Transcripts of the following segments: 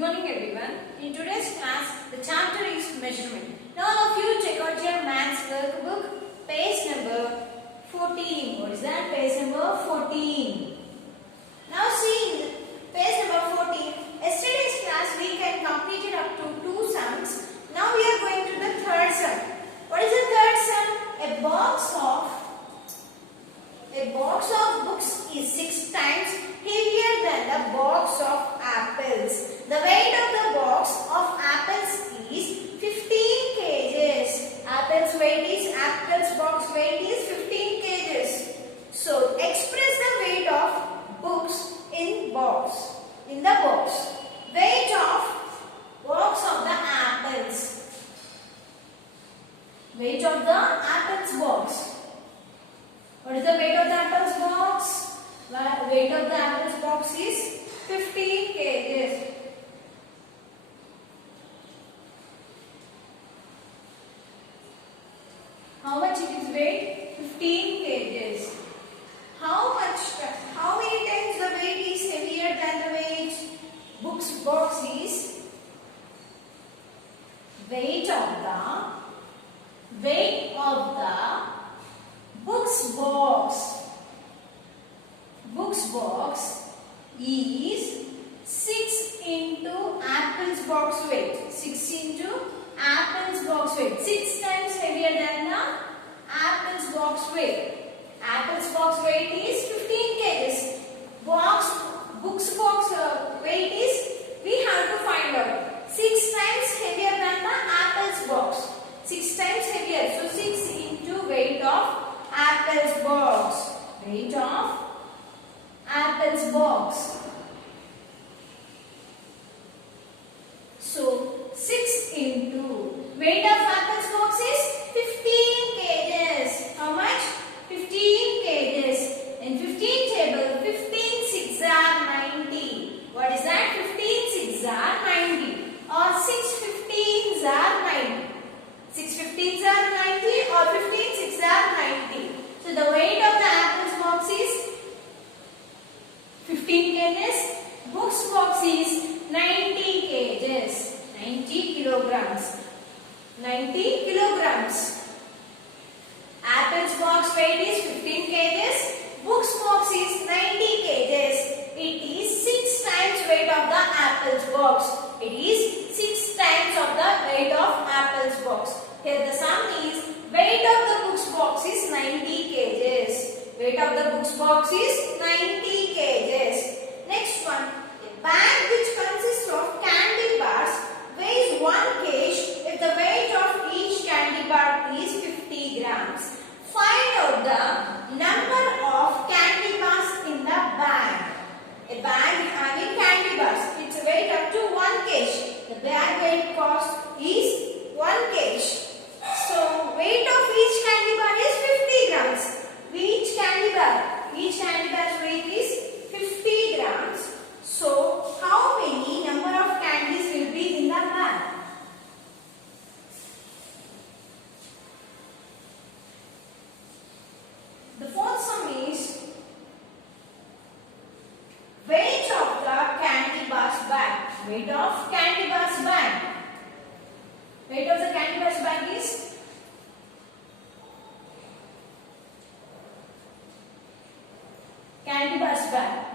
Good morning everyone. In today's class, the chapter is measurement. Now all of you check out your maths workbook, page number 14. What is that? Page number 14. Now see in page number 14, yesterday's class we can completed up to 2 sums. Now we are going to the third sum. What is the third sum? A box of books is 6 times heavier than the box of apples. The weight of the box of apples is 15 kgs. Apples box weight is 15 kgs. So express the weight of books in the box. Weight of box of the apples. Weight of the apples box. What is the weight of the apples box? The weight of the apples box is 15 kgs. How much it is weight? 15 kgs. How many times the weight is heavier than the weight? Books box is weight of the books box is 6 into apples box weight. 6 into apples box weight. 6 times heavier than the apples box weight. Apples box weight is 15 kgs. Books box weight is, we have to find out, 6 times heavier than the apples box. 6 times heavier. So 6 into weight of apples box. Weight of apples box. So 6 into weight of apples box is 15 kgs. How much? 15 kgs. In 15 table, 15 6 are 90. What is that? 15 6 are 90. Or 6 15s are 90. 6 15s are 90 or 15 6 are 90. So the weight of the apples box is 15 kgs. Books box is 90 kgs. 90 kilograms. 90 kilograms. Apples box weight is 15 kgs. Books box is 90 kgs. It is 6 times weight of the apples box. It is 6 times of the weight of apples box. Here the sum is weight of the books box is 90 kgs. Weight of the books box is 90 kgs. Next one, a bag which consists of candy bars weighs 1 kg if the weight of each candy bar is 50 grams. Find out the number of candy bars in the bag. A bag having candy bars, its weight up to 1 kg. The bag weight cost is 1 kg. So weight of each candy bar is 50 grams. Each candy bar's weight is 50 grams. So how many number of candies will be in the bag? The fourth sum is weight of the candy bar's bag. Weight of candy bar's bag. Weight of the candy bar's bag is candy bar's bag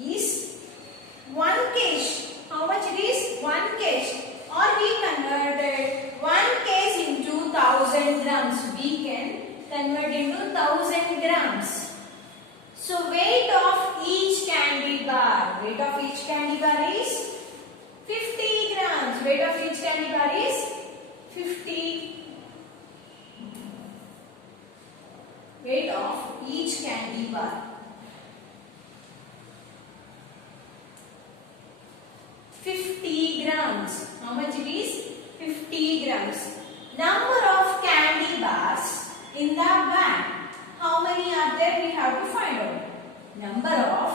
is 1 kg. How much it is? 1 kg. Or we converted 1 kg into 1000 grams. We can convert into 1000 grams. So weight of each candy bar. Weight of each candy bar is 50 grams. Weight of each candy bar is 50. Weight of each candy bar. 50 grams. How much it is? 50 grams. Number of candy bars in the bag. How many are there? We have to find out. Number of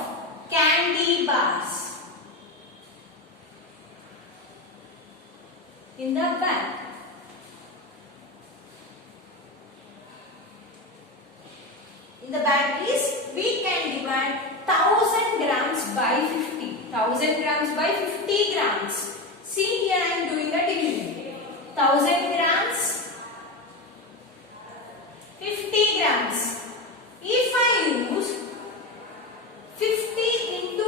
candy bars in the bag. In the bag is, we can divide 1000 grams by 50. 1000 grams by 50 grams. See here I am doing a division. 1000 grams, 50 grams. If I use 50 into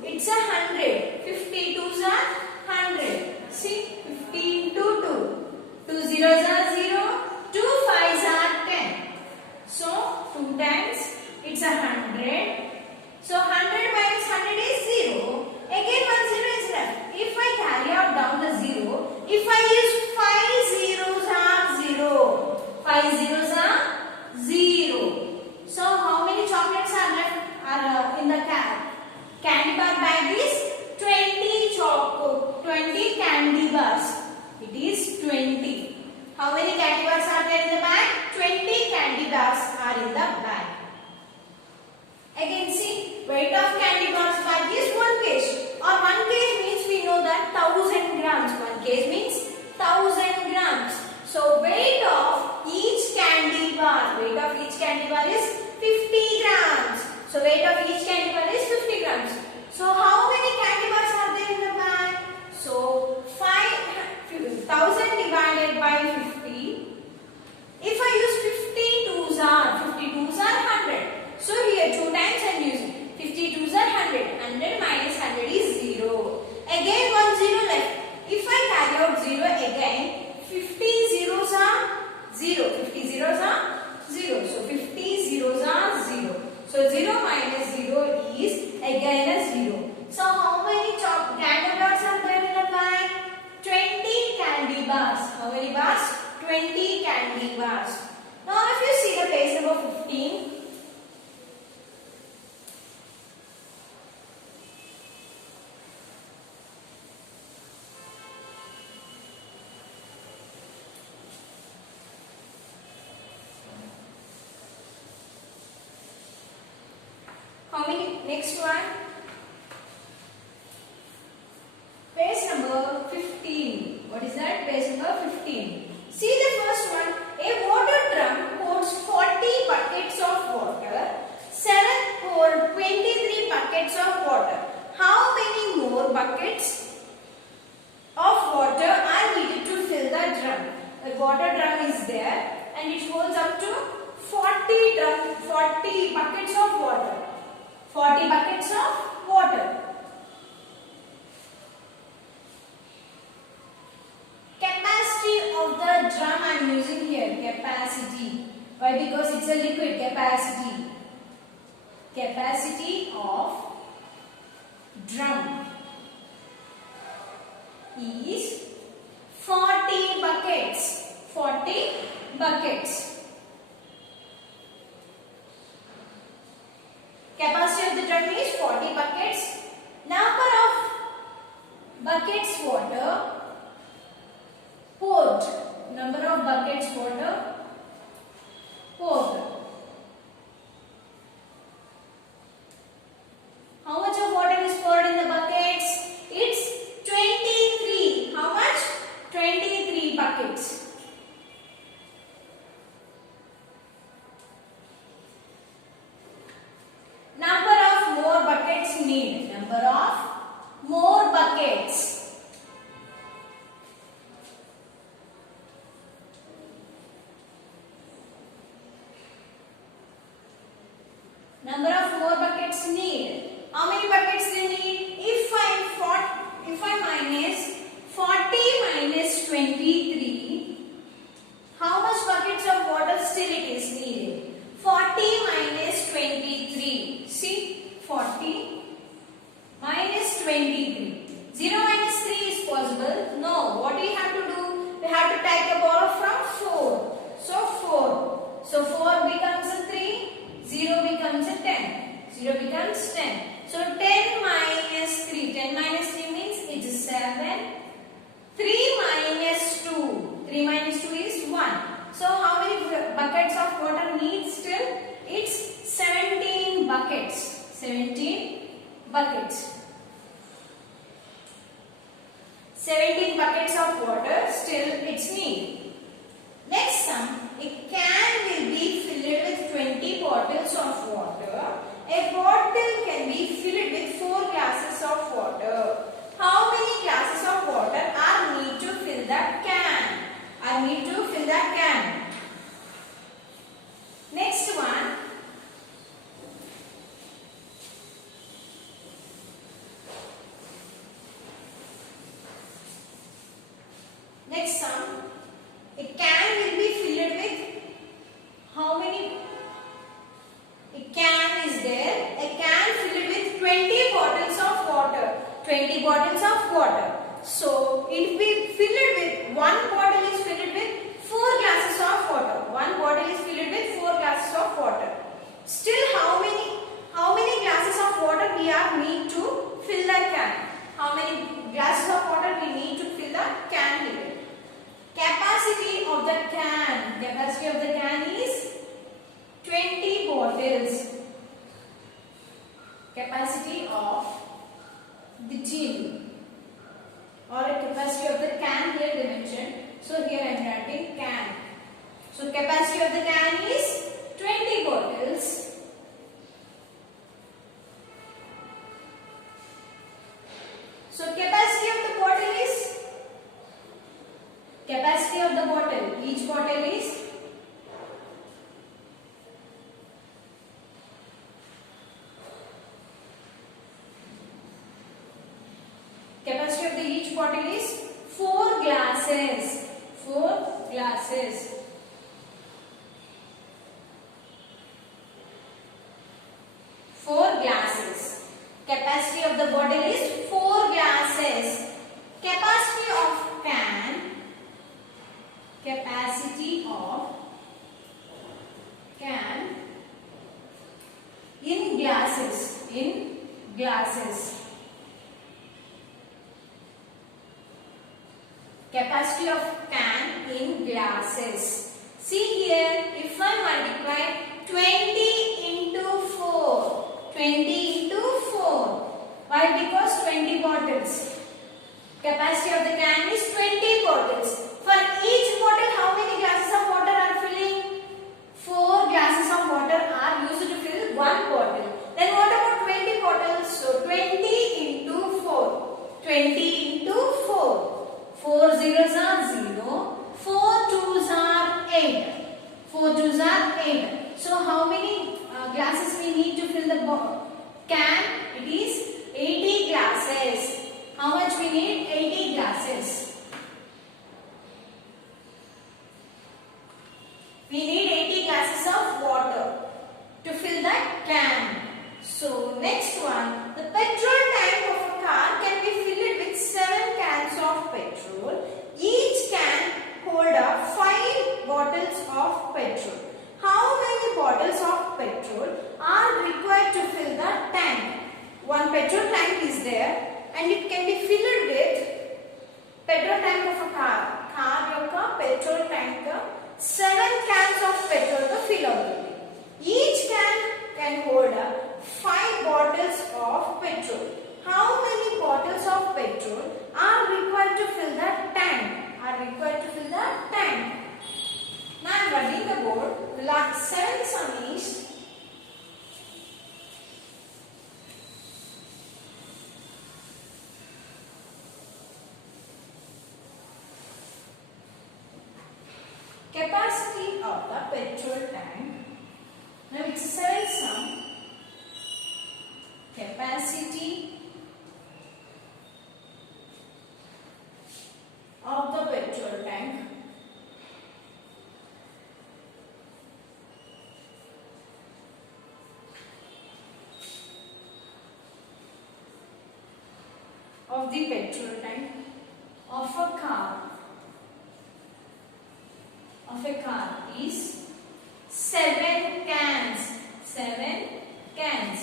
2, it's 100. 50 2s are 100. See, 50 into 2. 2 zeros are 0. 2 5s are 10. So, 2 times it's 100. So, 100 minus 100 is 0. Again 1 0 is left. If I carry out down the 0, if I use 5 zeros are 0. 5 zeros are 0. So, how many chocolates are left in the candy bar bag is 20 candy bars. It is 20. How many candy bars are there in the bag? 20 candy bars are in the bag. Again see, weight of candy bars bag is 1 kg. Or 1 kg means we know that 1000 grams. 1 kg means 1000 grams. So weight of each candy bar is 50 grams. So weight of each candy bar is 50 grams. So how many candy bars are there in the bag? So 1000 divided by 50. If I use 52s are 100. So here 2 times I am using. 52s are 100. 100 minus 100 is 0. Again 1 0 left. If I carry out 0 again, 50 zeros are 0. 50 zeros are 0. So 50 zeros are 0. So 0 minus 0 is again a 0. So how many candy bars are there in the bag? 20 candy bars. How many bars? 20 candy bars. Now if you see the page number 15. How many? Next one. Page number 15. What is that? Page number 15. See the first one. A water drum holds 40 buckets of water. 7 hold 23 buckets of water. How many more buckets of water are needed to fill the drum? The water drum is there and it holds up to 40 buckets of water. 40 buckets of water. Capacity of the drum I am using here. Capacity. Why? Because it's a liquid. Capacity. Capacity of drum is 40 buckets. 40 buckets. Capacity of the drum is 40 buckets. Number of buckets water poured. Number of buckets water poured. How much of water is poured in the buckets? It's 23. How much? 23 buckets. Number of more buckets needed. Number of more buckets. Number of more buckets need. How many buckets they need? If I minus 40 minus 23, how much buckets of water still it is needed? 40 minus 23. See, 40 minus 23. 0 minus 3 is possible. No, what we have to do? We have to take a borrow from 4. So 4. So 4 becomes a 3. 0 becomes a 10. 0 becomes 10. So 10 minus 3. 10 minus 3 means it is 7. 3 minus 2. 3 minus 2 is 1. So how many buckets of water needs still? It's 17 buckets. 17 buckets. 17 buckets of water still it's need. Next sum, a can will be filled with 20 bottles of water. A bottle can be filled with 4 glasses of water. water. So it will be filled with, one bottle is filled with 4 glasses of water. One bottle is filled with 4 glasses of water. Still how many glasses of water we are need to fill the can? How many glasses of water we need to fill the can here? Capacity of the can. Capacity of the can is 20 bottles. Capacity of the tin or a capacity of the can here they mentioned. So here I am writing can. So capacity of the can is 20 bottles. So capacity of the bottle is, capacity of the bottle, each bottle is capacity of the each bottle is 4 glasses. 4 glasses. Capacity of the bottle is 4 glasses. Capacity of can. Capacity of can in glasses. In glasses. Capacity of can in glasses. See here, if I multiply 20 into 4. 20 into 4. Why? Because 20 bottles. Capacity of the can is 20 bottles. For each bottle, how many glasses of water are filling? 4 glasses of water are used to fill one bottle. Then what about 20 bottles? So 20 into 4. 20 into 4. 4 zeros are 0. 4 twos are 8. 4 twos are 8. So how many glasses we need to fill the can? It is 80 glasses. How much we need? 80 glasses. We need 80 glasses of water to fill that can. So next one, the petrol tank of a car can be filled with 7 cans of petrol. Each can hold up 5 bottles of petrol. How many bottles of petrol are required to fill the tank? One petrol tank is there and it can be filled with petrol tank of a car. Car yokka petrol tank 7 cans of petrol to fill out. Each can hold up 5 bottles of petrol. How many bottles of petrol are required to fill the tank? Now I am writing the board. The last 7th sum is capacity of the petrol tank. Now it's 7th sum. Capacity of the petrol tank. Of the petrol tank of a car. Is 7 cans. 7 cans.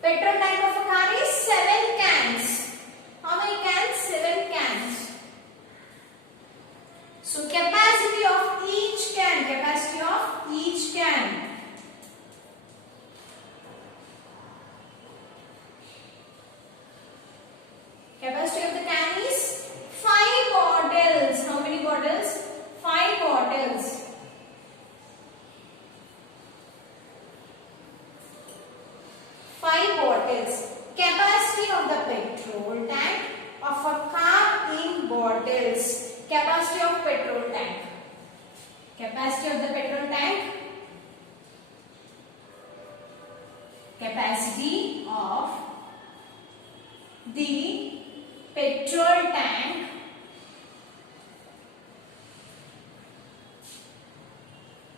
Petrol tank of a car is 7 cans. How many cans? 7 cans. So capacity of each can. Capacity of the can is 5 bottles. How many bottles? 5 bottles. Capacity of the petrol tank of a car in bottles. Capacity of petrol tank. Capacity of the petrol tank. Capacity of the petrol tank.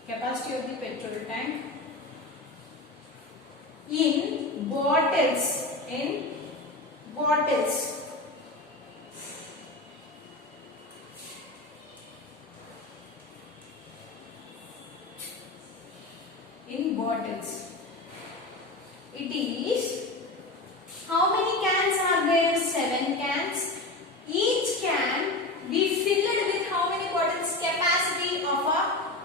Capacity of the petrol tank in bottles. bottles. It is, how many cans are there? 7 cans. Each can be filled with how many bottles? Capacity of a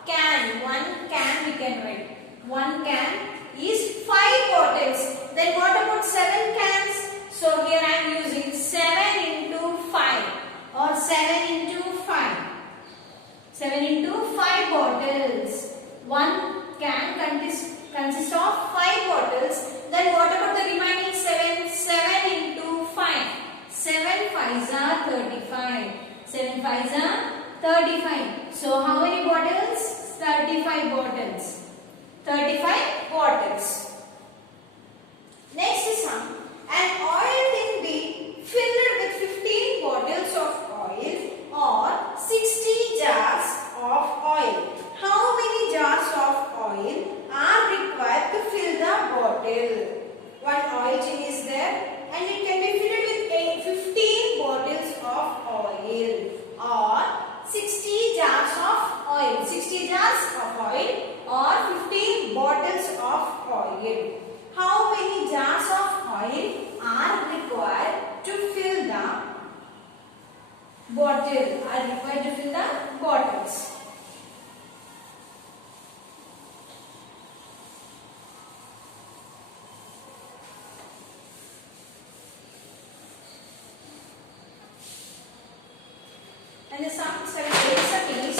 can. 1 can we can write. 1 can is 5 bottles. Then what about 7 cans? So here I am using 7 into 5 or 7 into 5. 7 into 5 bottles. 1 can consists of 5 bottles. Then what about the remaining 7? 7 into 5. 7 5s are 35. 7 5s are 35. So how many bottles? 35 bottles. 35 bottles. Next is some. An oil can be filled with 15 bottles of oil or 60 jars of oil. How many jars of oil are required to fill the bottle? One oil tin is there and it can be filled with 15 bottles of oil or 60 jars of oil. 60 jars of oil or 15 bottles of oil. How many jars of oil are required to fill the bottle? Are required to fill the bottles. And the sum 7 is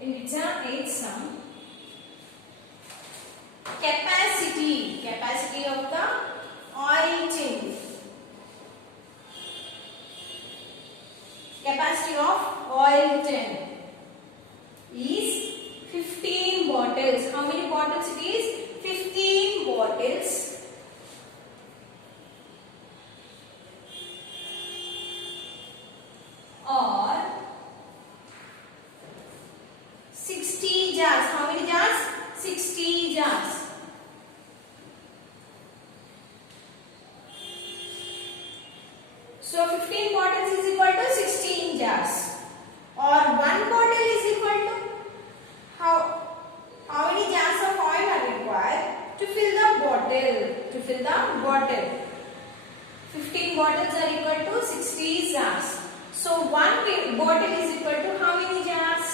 in which are 8 sum. Capacity of the oil tin. Capacity of oil tin is 15 bottles. How many bottles it is? 15 bottles. Or 60 jars. How many jars? 60 jars. So 15 bottles is equal to 16 jars. Or 1 bottle is equal to how many jars of oil are required to fill the bottle. 15 bottles are equal to 60 jars. So 1 bottle is equal to how many jars?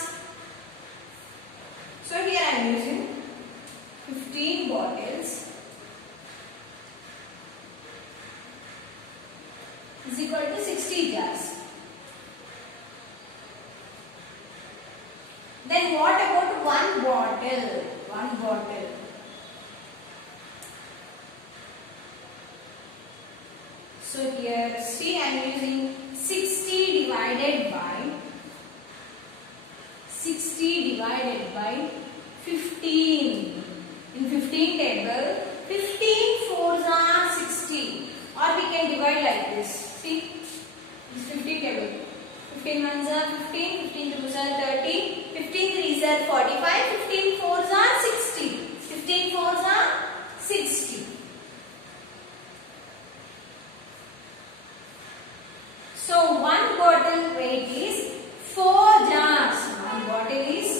So here I am using 15 bottles is equal to 60 jars. Then what about 1 bottle? 1 bottle. So here see I am using 60 divided by 15. In 15 table, 15 fours are 60. Or we can divide like this. See, this 15 table. 15 ones are 15, 15 twos are 30, 15 threes are 45, 15 fours are 60. 15 fours are 60. So 1 bottle weight is 4 jars. 1 bottle is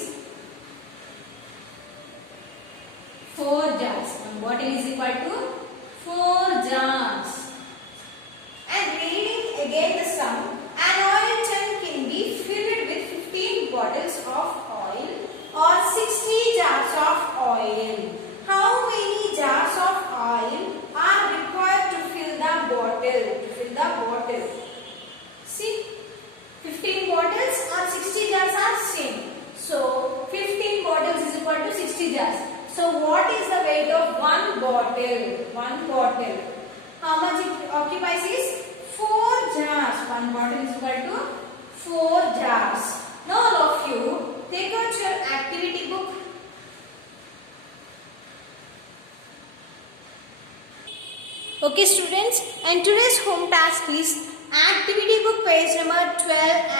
4 jars. 1 bottle is equal to 4 jars. And reading again the sum, an oil tin can be filled with 15 bottles of oil or 60 jars of oil. How many jars of oil are required to fill the bottle? See, 15 bottles or 60 jars are same. So 15 bottles is equal to 60 jars. So what is the weight of 1 bottle? 1 bottle. How much it occupies is 4 jars. 1 bottle is equal to 4 jars. Now all of you take out your activity book. Okay students, and today's home task is activity book page number 12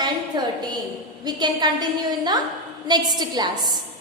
and 13. We can continue in the next class.